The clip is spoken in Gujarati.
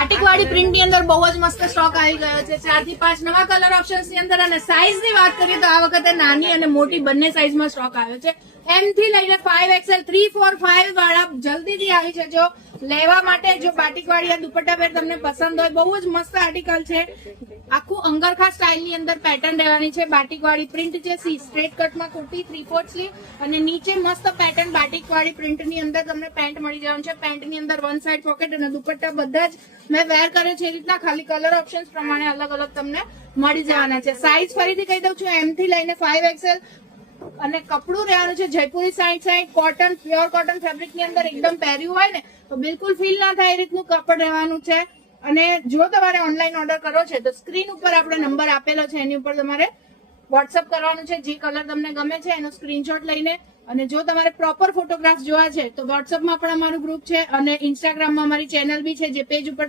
બાટિકવાળી પ્રિન્ટ ની અંદર બહુ જ મસ્ત સ્ટોક આવી ગયો છે. 4 થી 5 નવા કલર ઓપ્શન્સ ની અંદર. અને સાઈઝ ની વાત કરીએ તો આ વખતે નાની અને મોટી બંને સાઈઝમાં સ્ટોક આવ્યો છે. M થી લઈને 5XL 3, 4, 5 વાળા જલ્દીથી આવી જજો લેવા માટે. જો બાટિકવાળી આ દુપટ્ટા પેર તમને પસંદ હોય, બહુ જ મસ્ત આર્ટિકલ છે. આખું અંગરખા સ્ટાઇલ ની અંદર પેટર્ન રહેવાની છે. બાટિકવાળી પ્રિન્ટ છે, સ્ટ્રેટ કટમાં કુર્તી 3/4 સ્લીવ અને નીચે મસ્ત પેટર્ન બાટિકવાળી પ્રિન્ટ ની અંદર તમને પેન્ટ મળી જવાનું છે. પેન્ટ ની અંદર વન સાઈડ પોકેટ અને દુપટ્ટા બધા જ મેં વેર કર્યો છે એ રીતના, ખાલી કલર ઓપ્શન્સ પ્રમાણે અલગ અલગ તમને મળી જવાના છે. સાઈઝ ફરીથી કહી દઉં છું, M થી લઈને 5XL. અને કપડું રહેવાનું છે Jaipuri side cotton, pure cotton fabric ની અંદર એકદમ પહેર્યું હોય ને તો બિલકુલ ફીલ ના થાય એ રીતનું કપડ રહેવાનું છે. અને જો તમારે ઓનલાઈન ઓર્ડર કરવો છે તો સ્ક્રીન ઉપર આપણે નંબર આપેલો છે, એની ઉપર તમારે વોટ્સઅપ કરવાનું છે. જે કલર તમને ગમે છે એનો સ્ક્રીનશોટ લઈને. અને જો તમારે પ્રોપર ફોટોગ્રાફ જોવા છે તો વોટ્સઅપમાં પણ અમારું ગ્રુપ છે અને ઇન્સ્ટાગ્રામમાં અમારી ચેનલ બી છે, જે પેજ ઉપર